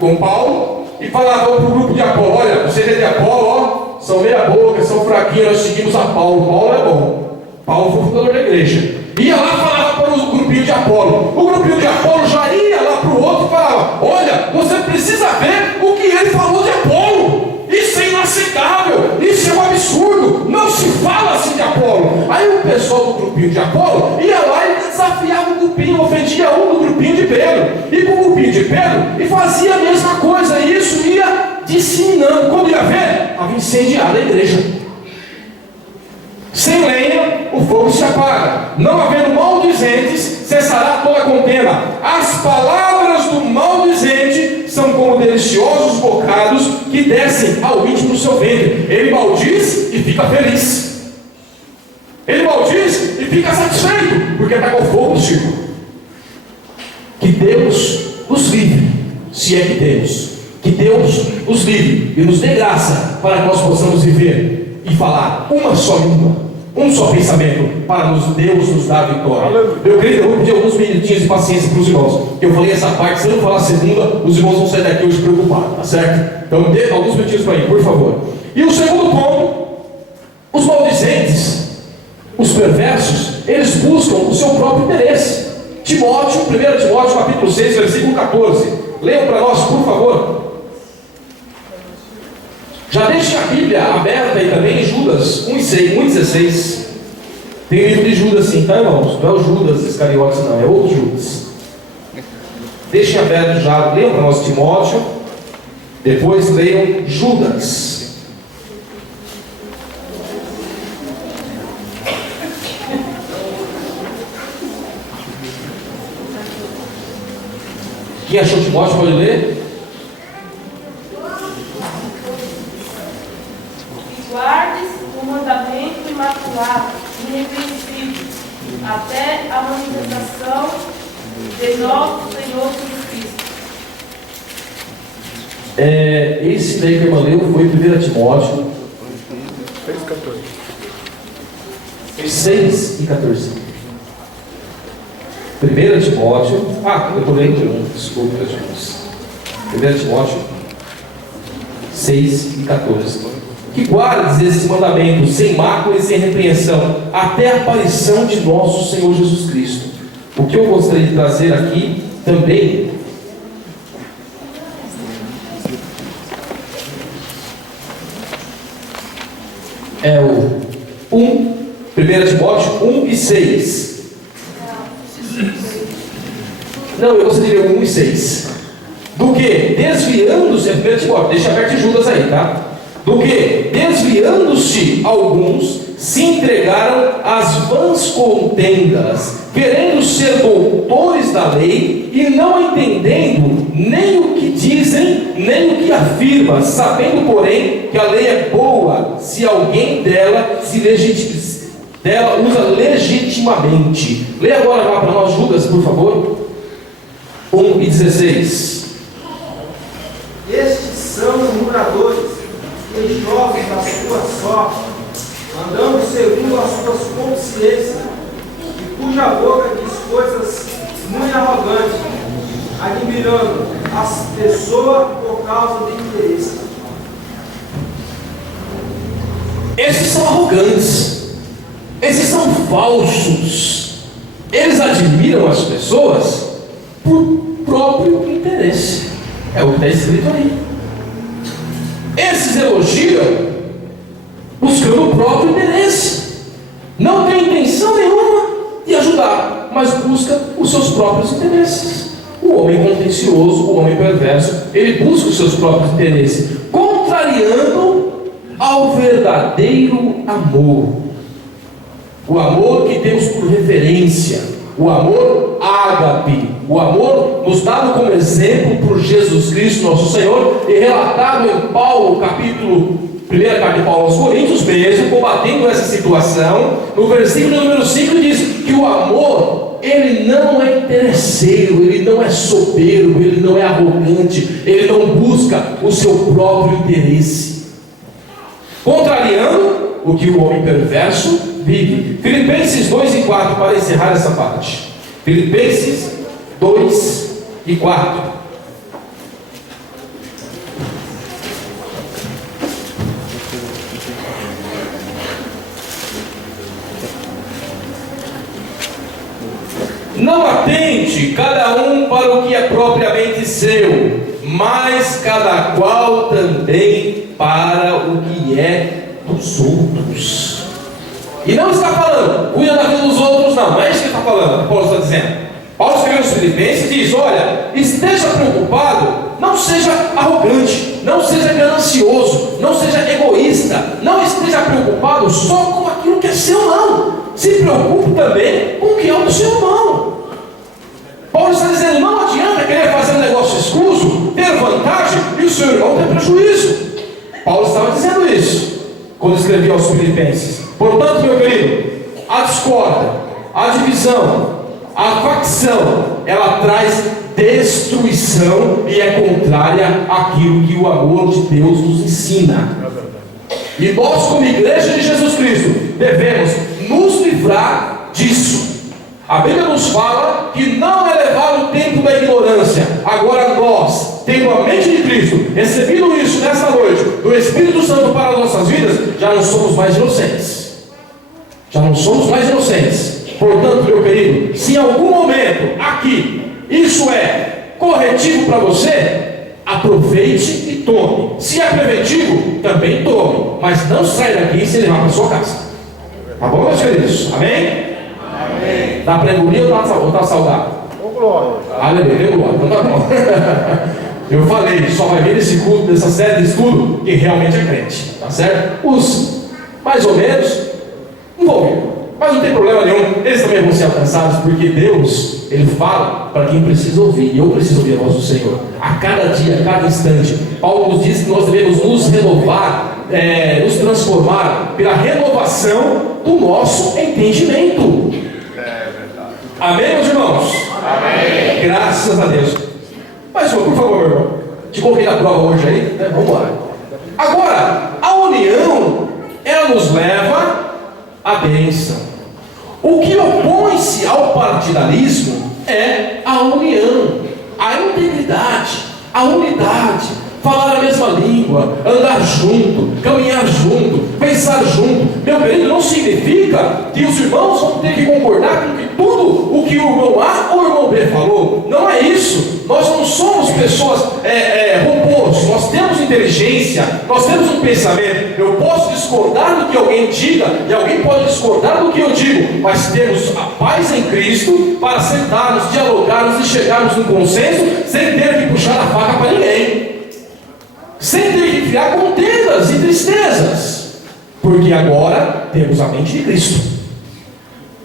com Paulo e falavam para o grupo de Apolo: olha, vocês é de Apolo, ó, são meia boca, são fraquinhos, nós seguimos a Paulo. Paulo é bom. Paulo foi o fundador da igreja. Ia lá e falava para o grupinho de Apolo. O grupinho de Apolo já ia lá para o outro e falava: olha, você precisa ver o que ele falou de Apolo. Isso é inaceitável, isso é um absurdo, não se fala assim de Apolo. Aí o pessoal do grupinho de Apolo ia lá e desafiava o grupinho, ofendia um do grupinho de Pedro, e para o grupinho de Pedro, e fazia a mesma coisa, e isso ia disseminando. Quando ia ver, estava incendiada a igreja. Sem lenha, o fogo se apaga. Não havendo maldizentes, cessará toda a contenda. As palavras do maldizente são como deliciosos bocados que descem ao íntimo do seu ventre. Ele maldiz e fica feliz. Ele maldiz e fica satisfeito, porque está com fogo no circo. Que Deus nos livre, se é que temos. Que Deus nos livre e nos dê graça para que nós possamos viver e falar uma só língua, um só pensamento, para Deus nos dar vitória. Meu querido, eu vou pedir alguns minutinhos de paciência para os irmãos. Eu falei essa parte, se eu não falar a segunda, os irmãos vão sair daqui hoje preocupados, tá certo? Então dê alguns minutinhos para mim, por favor. E o segundo ponto: os maldizentes, os perversos, eles buscam o seu próprio interesse. Timóteo, 1 Timóteo capítulo 6, versículo 14. Leiam para nós, por favor. Deixa a Bíblia aberta aí também em Judas 1,16. Tem livro de Judas sim, tá, irmãos? Não é o Judas Iscariotes, não, é outro Judas. Deixem aberto já, leiam para nós Timóteo, depois leiam Judas. Quem achou Timóteo pode ler? Guardes o mandamento imaculado, irrepreensível, até a manifestação de nosso Senhor Jesus Cristo. Esse daí que a irmã leu foi 1 Timóteo 6 e 14. 1 Timóteo, eu estou lendo desculpa, irmãos. 1 Timóteo 6 e 14. Que guardes esse mandamento sem mácula e sem repreensão, até a aparição de nosso Senhor Jesus Cristo. O que eu gostaria de trazer aqui também é o 1 Timóteo 1 e 6. Não, eu gostaria de ler 1 e 6. Do que? Desviando-se, 1 Timóteo, deixa aberto em Judas aí, tá? Do que? Desviando-se alguns, se entregaram às vãs contendas, querendo ser doutores da lei, e não entendendo nem o que dizem, nem o que afirma, sabendo, porém, que a lei é boa, se alguém dela usa legitimamente. Leia agora lá para nós, Judas, por favor. 1 e 16. Estes são murmuradores, queixosos da sua sorte, andando segundo as suas consciências, e cuja boca diz coisas muito arrogantes, admirando as pessoas por causa de interesse. Esses são arrogantes, esses são falsos, eles admiram as pessoas por próprio interesse. É o que está escrito aí. Esses elogiam buscando o próprio interesse, não tem intenção nenhuma de ajudar, mas busca os seus próprios interesses. O homem contencioso, o homem perverso, ele busca os seus próprios interesses, contrariando ao verdadeiro amor, o amor que temos por referência, o amor ágape, o amor nos dado como exemplo por Jesus Cristo nosso Senhor e relatado em Paulo, capítulo 1 carta de Paulo aos Coríntios mesmo, combatendo essa situação. No versículo número 5 diz que o amor, ele não é interesseiro, ele não é soberbo, ele não é arrogante, ele não busca o seu próprio interesse, contrariando o que o homem perverso vive. Filipenses 2 e 4, para encerrar essa parte. Filipenses 2 e 4. Não atente cada um para o que é propriamente seu, mas cada qual também para o que é dos outros. E não está falando, cuida da vida dos outros, não é isso que está falando, Paulo está dizendo. Paulo escreveu aos Filipenses e diz: olha, esteja preocupado, não seja arrogante, não seja ganancioso, não seja egoísta, não esteja preocupado só com aquilo que é seu, não. Se preocupe também com o que é do seu irmão. Paulo está dizendo: não adianta querer fazer um negócio escuso, ter vantagem e o seu irmão ter prejuízo. Paulo estava dizendo isso quando escrevia aos Filipenses. Portanto, meu querido, a discórdia, a divisão, a facção, ela traz destruição e é contrária àquilo que o amor de Deus nos ensina. E nós, como igreja de Jesus Cristo, devemos nos livrar disso. A Bíblia nos fala que não é levar o tempo da ignorância. Agora nós, tendo a mente de Cristo, recebido isso nesta noite, do Espírito Santo para as nossas vidas, já não somos mais inocentes. Já não somos mais inocentes. Portanto, meu querido, se em algum momento aqui isso é corretivo para você, aproveite e tome. Se é preventivo, também tome. Mas não saia daqui sem levar para sua casa. Tá bom, meus queridos? Amém? Amém. Dá para engolir ou tá salgado? Ô, glória. Aleluia, glória. Então tá bom. Eu falei, só vai vir nesse culto, nessa série de estudo, quem realmente é crente. Tá certo? Os mais ou menos, não vão vir. Mas não tem problema nenhum, eles também vão ser alcançados, porque Deus, Ele fala para quem precisa ouvir, e eu preciso ouvir a voz do Senhor, a cada dia, a cada instante. Paulo nos diz que nós devemos nos renovar, nos transformar pela renovação do nosso entendimento. Amém, meus irmãos? Amém. Graças a Deus. Mais uma, por favor, meu irmão. Te coloquei na prova hoje aí, né? Vamos lá. Agora, a união, ela nos leva à bênção. O que opõe-se ao partidarismo é a união, a integridade, a unidade, falar a mesma língua, andar junto, caminhar junto, pensar junto. Meu querido, não significa que os irmãos vão ter que concordar com que tudo o que o irmão A ou o irmão B falou. Não é isso. Nós não somos pessoas robôs. Nós temos inteligência, nós temos um pensamento. Eu posso discordar do que alguém diga e alguém pode discordar do que eu digo, mas temos a paz em Cristo para sentarmos, dialogarmos e chegarmos num consenso sem ter que puxar a faca para ninguém, sem ter que criar contendas e tristezas, porque agora temos a mente de Cristo.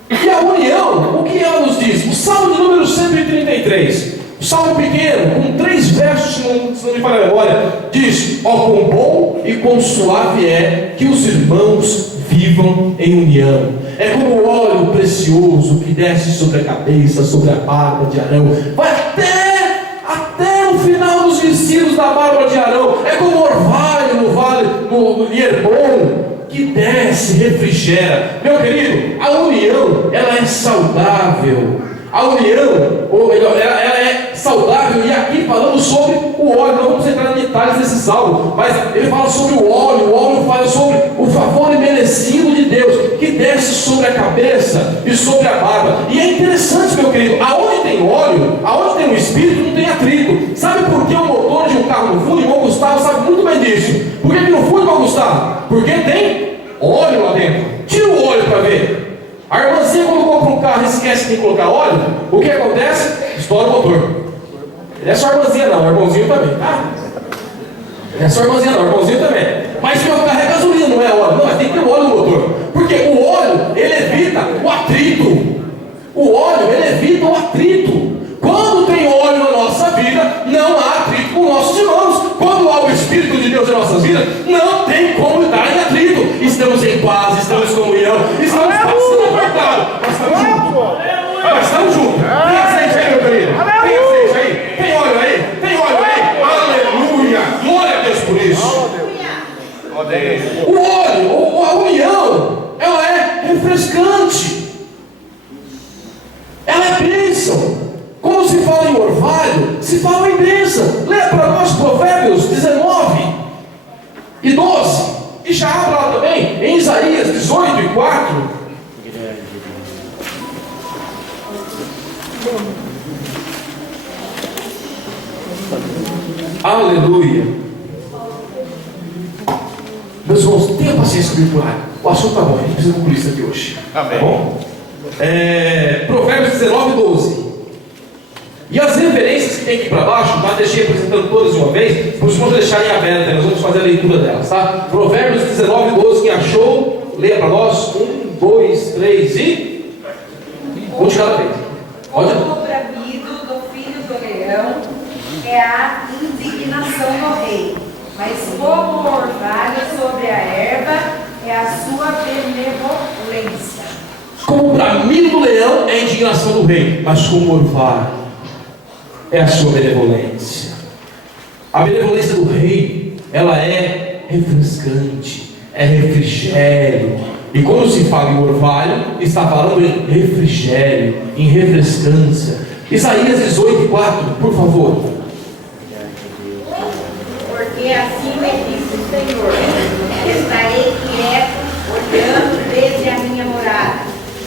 E a união, o que ela nos diz? O Salmo de número 133, o Salmo pequeno, com 3 versos, se não me falha a memória, diz: ó, quão bom e quão suave é que os irmãos vivam em união. É como o óleo precioso que desce sobre a cabeça, sobre a barba de Arão, vai até o final dos vestidos da barba de Arão. É como o orvalho no vale, no Hermon, que desce, refrigera. Meu querido, a união, ela é saudável. A união, ou melhor, ela é saudável. E aqui falamos sobre o óleo. Não vamos entrar em detalhes desse salmo, mas ele fala sobre o óleo. O óleo fala sobre o favor imerecido de Deus, que desce sobre a cabeça e sobre a barba. E é interessante, meu querido, aonde tem óleo, aonde tem um espírito, não tem atrito. Sabe por que o motor de um carro no fundo? O irmão Gustavo sabe muito bem disso. Por que no fundo, irmão Gustavo? Porque tem óleo lá dentro. Tira o óleo para ver. A irmãzinha, quando compra um carro e esquece que tem que colocar óleo, o que acontece? Estoura o motor. Não é só a irmãzinha não, o irmãozinho também, tá? Não é só a irmãzinha não, o irmãozinho também. Mas meu carro é gasolina, não é óleo. Não, mas tem que ter óleo no motor. Porque o óleo, ele evita o atrito. O óleo, ele evita o atrito. Quando tem óleo na nossa vida, não há atrito com nossos irmãos. Quando há o Espírito de Deus em nossas vidas, não tem como estar em atrito. Estamos em paz, estamos em comunhão, estamos passando apertado. Nós estamos juntos. Nós estamos juntos. Tem azeite aí, meu querido? Tem azeite aí? Tem óleo aí? Tem óleo aí? Aleluia! Glória a Deus por isso. O óleo, a união, ela é refrescante. Ela é bênção. Quando se fala em orvalho, se fala em bênção. Leia para nós Provérbios 19 e 12. E já abra lá também em Isaías 18 e 4. Aleluia. Meus irmãos, tenha paciência comigo. O assunto está bom, a gente precisa concluir isso aqui hoje. Amém. Tá bom? Provérbios 19 e 12. E as referências que tem aqui para baixo, mas deixei apresentando todas de uma vez, para os irmãos deixarem abertas, nós vamos fazer a leitura delas, tá? Provérbios 19 e 12, quem achou, leia para nós. 1, 2, 3 e... um de cada vez. Como o bramido do filho do leão é a indignação do rei, mas como o orvalho sobre a erva é a sua benevolência. Como o bramido do leão é a indignação do rei, mas como o orvalho é a sua benevolência. A benevolência do rei, ela é refrescante, é refrigério. E quando se fala em orvalho, está falando em refrigério, em refrescância. Isaías 18 e 4, por favor. Porque assim me disse o Senhor: estarei quieto, olhando desde a minha morada,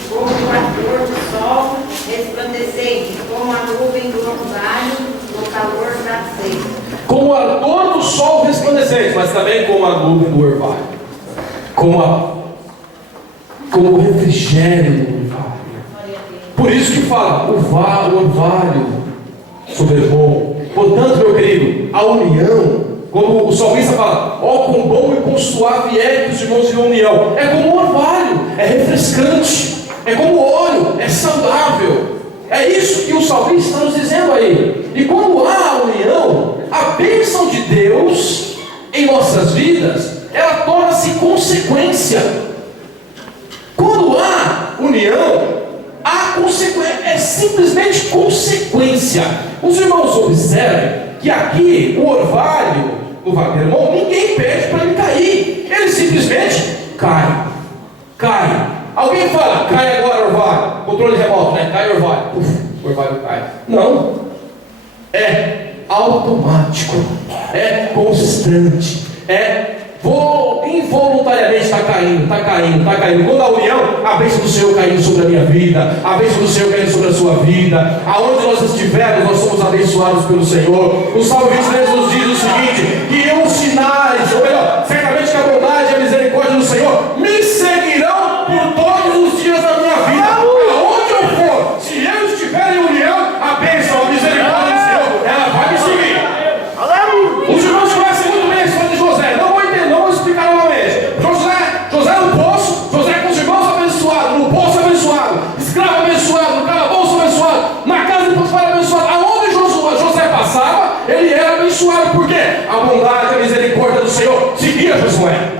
como o ardor do sol resplandecente, como a nuvem do orvalho no calor nascente. Como o ardor do sol resplandecente, mas também como a nuvem do orvalho, como o refrigério do orvalho. Por isso que fala, o orvalho sobre o bom. Portanto, meu querido, a união, como o salmista fala, ó, quão bom e quão suave é que os irmãos de união. É como o orvalho, é refrescante, é como óleo, é saudável. É isso que o salmista está nos dizendo aí. E quando há união, a bênção de Deus em nossas vidas, ela torna-se consequência. Quando há união, há consequência, é simplesmente consequência. Os irmãos observem que aqui o orvalho do Wagnermon, ninguém pede para ele cair, ele simplesmente cai. Alguém fala, cai agora orvalho, controle remoto, né? Cai orvalho, o orvalho cai. Não, é automático, é constante, involuntariamente está caindo. Quando a união, a bênção do Senhor caindo sobre a minha vida, a bênção do Senhor caindo sobre a sua vida, aonde nós estivermos, nós somos abençoados pelo Senhor. O Salmo 23 nos diz o seguinte: que os sinais, ou melhor, certamente que a bondade e a misericórdia do Senhor me seguirão por todos os dias da minha vida. Aonde eu for, se eu estiver em união, a bênção, a misericórdia do Senhor, ela vai me seguir. Os irmãos conhecem muito bem a história de José, não vou explicar novamente. José no poço, José com os irmãos abençoados, no poço abençoado, escravo abençoado, no calabouço abençoado, na casa de Potifar abençoado. Aonde José passava, ele era abençoado. Por quê? A bondade e a misericórdia do Senhor seguia José.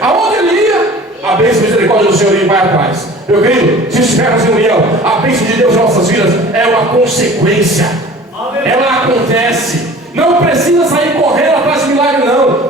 Aonde ele ia, a bênção e a misericórdia do Senhor ia vai atrás. Meu querido, se estivermos em união, a bênção de Deus em nossas vidas é uma consequência. Ela acontece. Não precisa sair correndo atrás de milagre,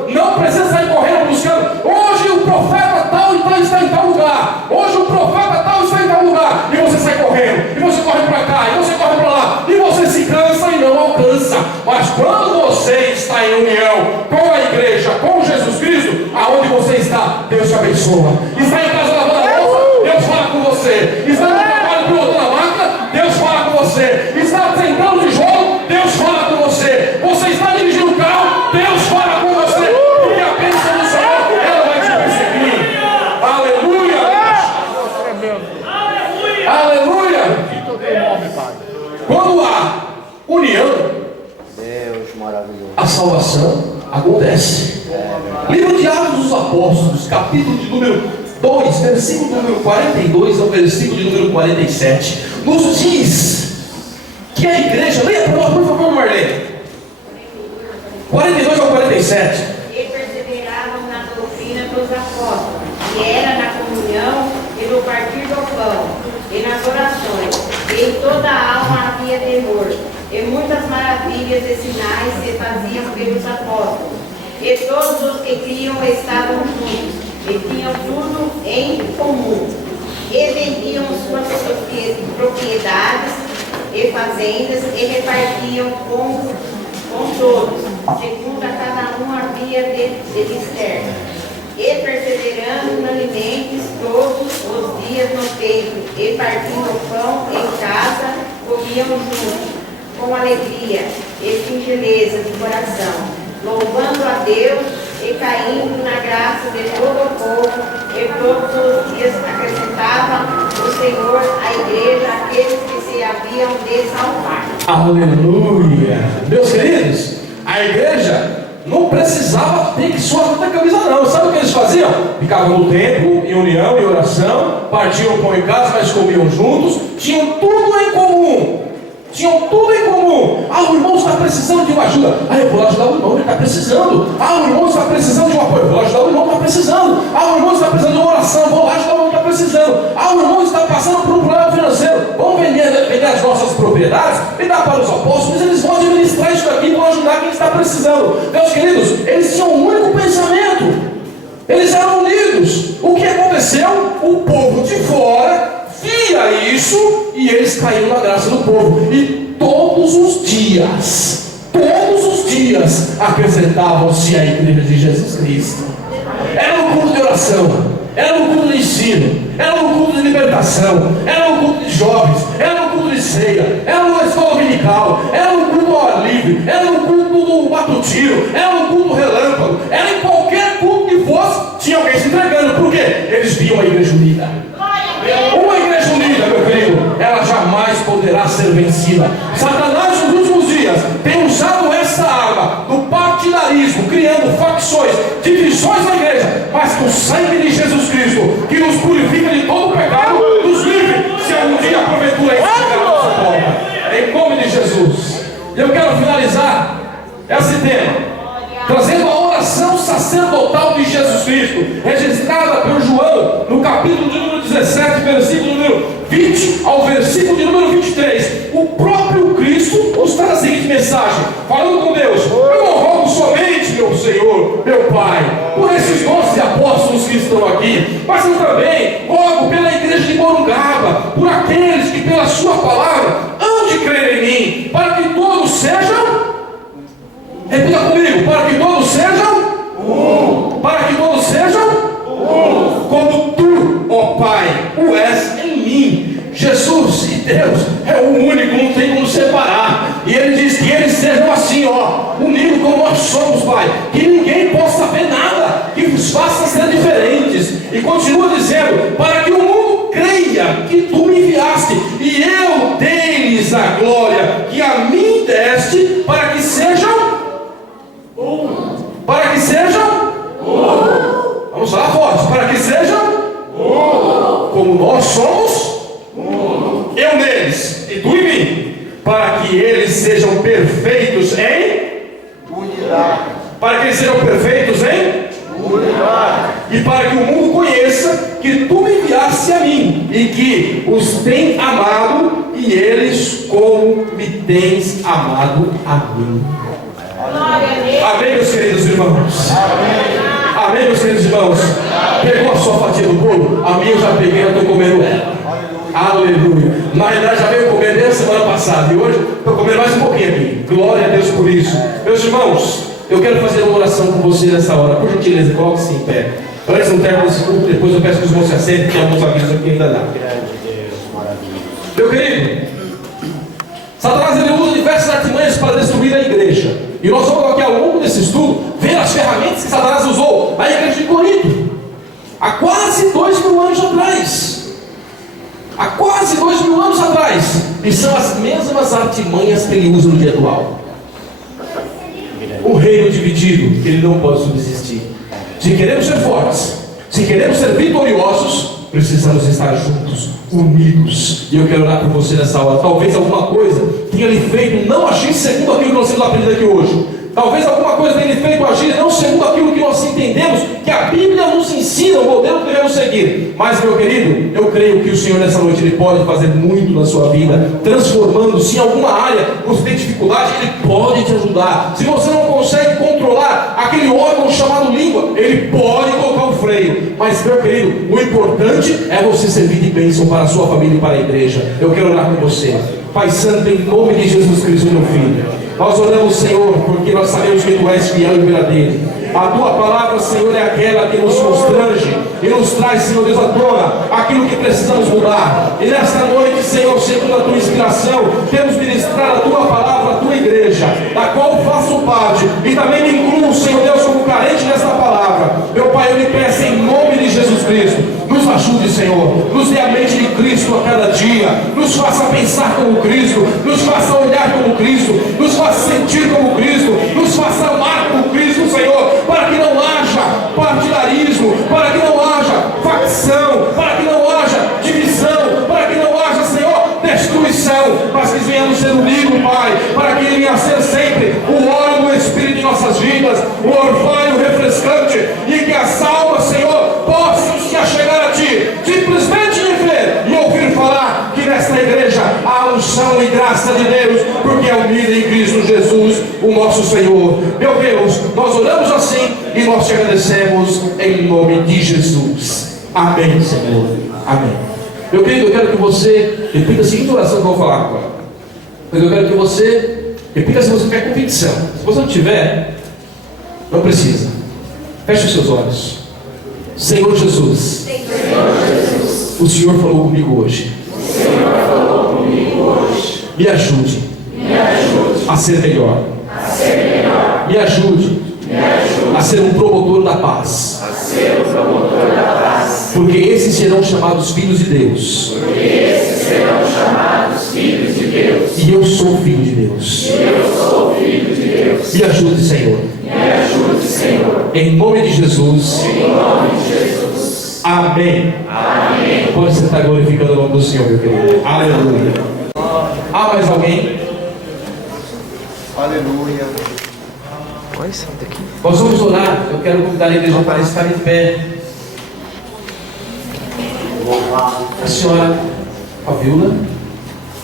não precisa sair correndo buscando. Hoje o profeta tal e tal está em tal lugar, hoje o profeta tal está em tal lugar, e você sai correndo, e você corre para cá, e você corre para lá, e você se cansa e não alcança. Mas quando você está em união com a igreja, com Jesus Cristo, aonde você está, Deus te abençoa. Está em casa lavando a louça, Deus fala com você. Está no trabalho pilotando a máquina, Deus fala com você. Está sentando de jogo, Deus fala com você. Você está dirigindo o carro, Deus fala com você. Porque a bênção do Senhor, ela vai te perseguir. Aleluia. Quando há união, Deus maravilhoso. a salvação acontece. Livro de Atos dos Apóstolos, capítulo de número 2, versículo número 42 ao versículo de número 47, nos diz que a igreja, leia para nós, por favor, Marlene, 42 ao 47. E perseveravam na doutrina dos apóstolos, que era na comunhão e no partir do pão, e nas orações, e em toda a alma havia temor, e muitas maravilhas e sinais se faziam pelos apóstolos, e todos os que criam estavam juntos, e tinham tudo em comum, e vendiam suas propriedades e fazendas, e repartiam com todos, segundo a cada um havia de disser. E perseverando unanimes todos os dias no peito, e partindo o pão em casa, comiam juntos, com alegria e singeleza de coração, louvando a Deus e caindo na graça de todo o povo, e todos os dias acrescentava o Senhor à igreja aqueles que se haviam de salvar. Aleluia! Meus queridos, a igreja não precisava ter que suar tanta camisa, não. Sabe o que eles faziam? Ficavam no templo, em união, em oração, partiam o pão em casa, mas comiam juntos, tinham tudo em comum. O irmão está precisando de uma ajuda. Eu vou lá ajudar o irmão, ele está precisando. O irmão está precisando de um apoio, eu vou lá ajudar o irmão, está precisando. O irmão está precisando de uma oração, eu vou lá ajudar o irmão, está precisando. O irmão está passando por um problema financeiro, vamos vender as nossas propriedades e dar para os apóstolos, eles vão administrar isso aqui, vão ajudar quem está precisando. Meus queridos, eles tinham um único pensamento, eles eram unidos. O que aconteceu? O povo de fora via isso e eles caíram na graça do povo, e todos os dias acrescentavam-se à igreja de Jesus Cristo. Era um culto de oração, era no culto de ensino, era no culto de libertação, era no culto de jovens, era no culto de ceia, era na escola dominical, era no culto ao ar livre, era no culto do matutino, era no culto relâmpago, era em qualquer culto que fosse, tinha alguém se entregando. Por quê? Eles viam a igreja unida. Uma igreja unida, meu querido, ela jamais poderá ser vencida. Satanás nos últimos dias tem usado essa arma do partidarismo, criando facções, divisões na igreja, mas com o sangue de Jesus Cristo, que nos purifica de todo o pecado, nos livre, se algum dia porventura isso chegar à nossa porta, em nome de Jesus. Eu quero finalizar esse tema trazendo a oração sacerdotal de Jesus Cristo, registrada por João no capítulo de número 17, versículo número 20 ao versículo de número 23. O próprio Cristo nos traz a seguinte mensagem, falando com Deus: eu não rogo somente, meu Senhor, meu Pai, por esses 12 apóstolos que estão aqui, mas eu também rogo pela igreja de Morungaba, por aqueles que pela sua palavra hão de crer em mim, para que todos sejam, repita comigo, para que todos sejam um. Para que todos sejam um. Como tu, ó Pai, o és em mim. Jesus e Deus é o único, não tem como separar. E Ele diz que eles sejam assim, ó, unidos como nós somos, Pai. Que ninguém possa ver nada que os faça ser diferentes. E continua dizendo: para que o mundo creia que tu me enviaste, e eu dei-lhes a glória que a mim deste, para que sejam para que sejam vamos falar forte, para que sejam como nós somos eu neles e tu em mim, para que eles sejam perfeitos em unidade. Para que eles sejam perfeitos em Unidade. e para que o mundo conheça que tu me enviaste a mim, e que os tem amado, e eles como me tens amado a mim. Amém, meus queridos irmãos? Amém, meus queridos irmãos? Pegou a sua fatia do bolo? A minha eu já peguei, eu estou comendo ela. Aleluia. Na verdade, já veio comer desde a semana passada, e hoje estou comendo mais um pouquinho aqui. Glória a Deus por isso. Meus irmãos, eu quero fazer uma oração com você nessa hora. Por gentileza, coloque-se em pé. Antes do término desse culto, depois eu peço que os irmãos se assentem, tem alguns avisos aqui ainda dá. Meu querido, Satanás ele usa diversas artimanhas para destruir a igreja. E nós vamos aqui ao longo desse estudo ver as ferramentas que Satanás usou na igreja de Corinto há quase 2000 anos atrás. Há quase 2000 anos atrás. E são as mesmas artimanhas que ele usa no dia atual. O reino dividido, ele não pode subsistir. Se queremos ser fortes, se queremos ser vitoriosos, precisamos estar juntos, unidos. E eu quero orar por você nessa hora. Talvez alguma coisa tenha lhe feito não agir segundo aquilo que nós temos aprendido aqui hoje. Talvez alguma coisa tenha lhe feito agir não segundo aquilo que nós entendemos que a Bíblia nos ensina, o modelo que devemos seguir. Mas, meu querido, eu creio que o Senhor nessa noite ele pode fazer muito na sua vida, transformando-se em alguma área. Você tem dificuldade, Ele pode te ajudar. Se você não consegue controlar aquele órgão chamado língua, Ele pode colocar o freio. Mas, meu querido, o importante é você servir de bênção para a sua família e para a igreja. Eu quero orar com você. Pai Santo, em nome de Jesus Cristo, meu Filho, nós oramos, Senhor, porque nós sabemos que Tu és fiel e verdadeiro. A Tua palavra, Senhor, é aquela que nos constrange e nos traz, Senhor Deus, à tona aquilo que precisamos mudar. E nesta noite, Senhor, segundo a Tua inspiração, temos ministrado a Tua palavra, a Tua igreja, da qual faço parte, e também me incluo, Senhor Deus, como carente nesta palavra. Meu Pai, eu lhe peço em nome de Jesus Cristo, nos ajude, Senhor, nos dê a mente de Cristo a cada dia, nos faça pensar como Cristo, nos faça olhar como Cristo, nos faça sentir como Cristo, nos faça amar como Cristo, Senhor, para que não haja partidarismo, para que não haja facção, para que não haja divisão, para que não haja, Senhor, destruição, mas que venhamos ser unidos, Pai, para que venha a ser sempre o óleo do Espírito em nossas vidas, o orvalho refrescante, e que as almas, Senhor, possam se achegar a Ti, simplesmente de ver e ouvir falar que nesta igreja há unção e graça de Deus, porque é unida em Cristo Jesus, o nosso Senhor. Meu Deus, nós oramos assim e nós te agradecemos em nome de Jesus. Amém, Senhor. Amém. Meu querido, eu quero que você repita a seguinte oração que eu vou falar agora. Mas eu quero que você repita se você tiver convicção. Se você não tiver, não precisa. Feche os seus olhos. Senhor Jesus, o Senhor falou comigo hoje. Me ajude a ser melhor. Me ajude a ser um promotor da paz. Porque esses serão chamados filhos de Deus. E eu sou filho de Deus. Me ajude, Senhor. Em nome de Jesus. Amém. Pode você estar glorificando o nome do Senhor, meu querido. Aleluia. Há mais alguém? Aleluia. Nós vamos orar. Eu quero convidar a igreja para estar em pé. A senhora Fabiola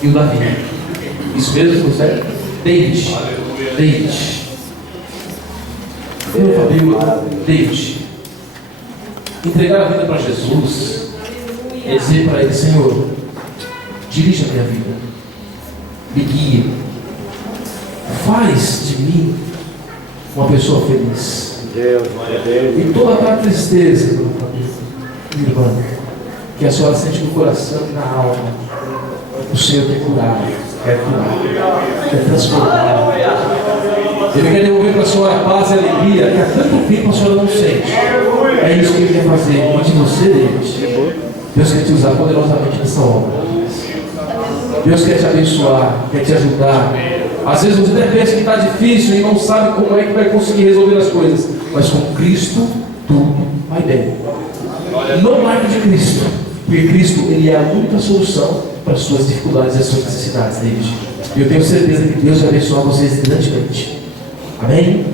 e o Davi. Isso mesmo, certo? David. Eu, Fabiola, David. Entregar a vida para Jesus é dizer para Ele: Senhor, dirija a minha vida, me guia, faz de mim uma pessoa feliz. E toda aquela tristeza, minha irmã, que a senhora sente no coração e na alma, o Senhor quer curar, quer transformar. Ele quer devolver para a senhora a paz e a alegria que há tanto tempo a senhora não sente. É isso que Ele quer fazer de você, Deus. Deus quer te usar poderosamente nessa obra. Deus quer te abençoar, quer te ajudar. Às vezes você até pensa que está difícil e não sabe como é que vai conseguir resolver as coisas. Mas com Cristo, tudo vai bem. Não largue de Cristo, porque Cristo, Ele é a única solução para as suas dificuldades e as suas necessidades, David. E eu tenho certeza que Deus vai abençoar vocês grandemente. Amém?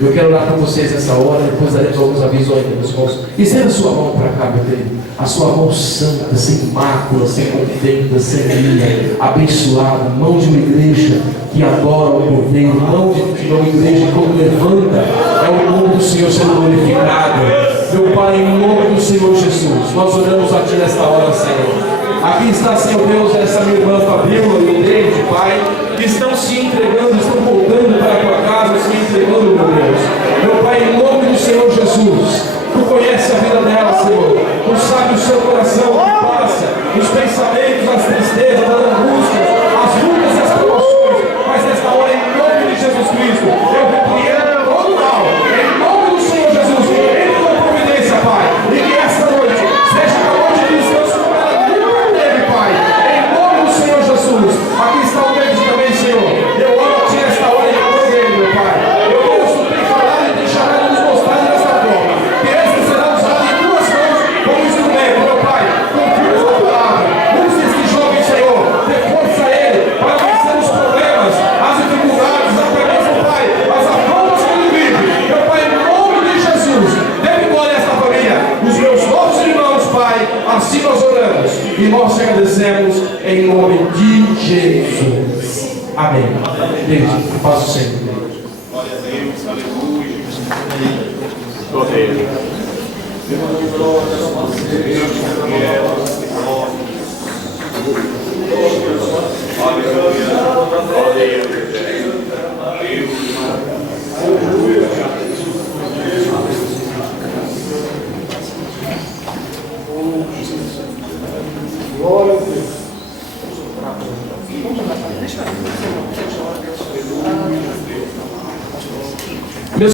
Eu quero orar para vocês nessa hora, depois daremos alguns avisos ainda, meus irmãos. Estenda a sua mão para cá, meu querido. A sua mão santa, sem mácula, sem contenda, sem linha, abençoada, mão de uma igreja que adora o Cordeiro, mão de uma igreja que quando levanta, é o nome do Senhor sendo glorificado. Meu Pai, em nome do Senhor Jesus, nós oramos a Ti nesta hora, Senhor. Aqui está, Senhor Deus, essa minha irmã Fabiola e o David, Pai, que estão se entregando, estão voltando para a Tua casa, se entregando, meu Deus. Meu Pai, em nome do Senhor Jesus, Tu conhece a vida dela, Senhor. Tu sabe o seu coração, o que passa, os pensamentos, as tristezas, as angústias, as lutas e as promoções. Mas nesta hora, em nome de Jesus Cristo, eu repreendo todo mal. Em nome do Senhor Jesus, em Tua providência, Pai. E que esta noite seja a noite de descanso como ela nunca teve, Pai. Em nome do Senhor Jesus. Aqui está o David também, Senhor. Eu oro a Ti nesta hora em nome dele, meu Pai. Eu Deus, Tu tem falado e tem chamado e nos mostrado nesta forma. Que esta será usada em Tuas mãos como instrumento, meu Pai. Confio na Tua palavra. Use este jovem, Senhor. Dê força a ele para vencer os problemas, as dificuldades, até mesmo, Pai, as afrontas que ele vive. Meu Pai, em nome de Jesus, dê glória a esta família, os meus novos irmãos, Pai. Assim nós oramos e nós te agradecemos em nome de Jesus. Amém. Deus, que paz o Senhor. Glória a Deus, aleluia. Glória a Deus.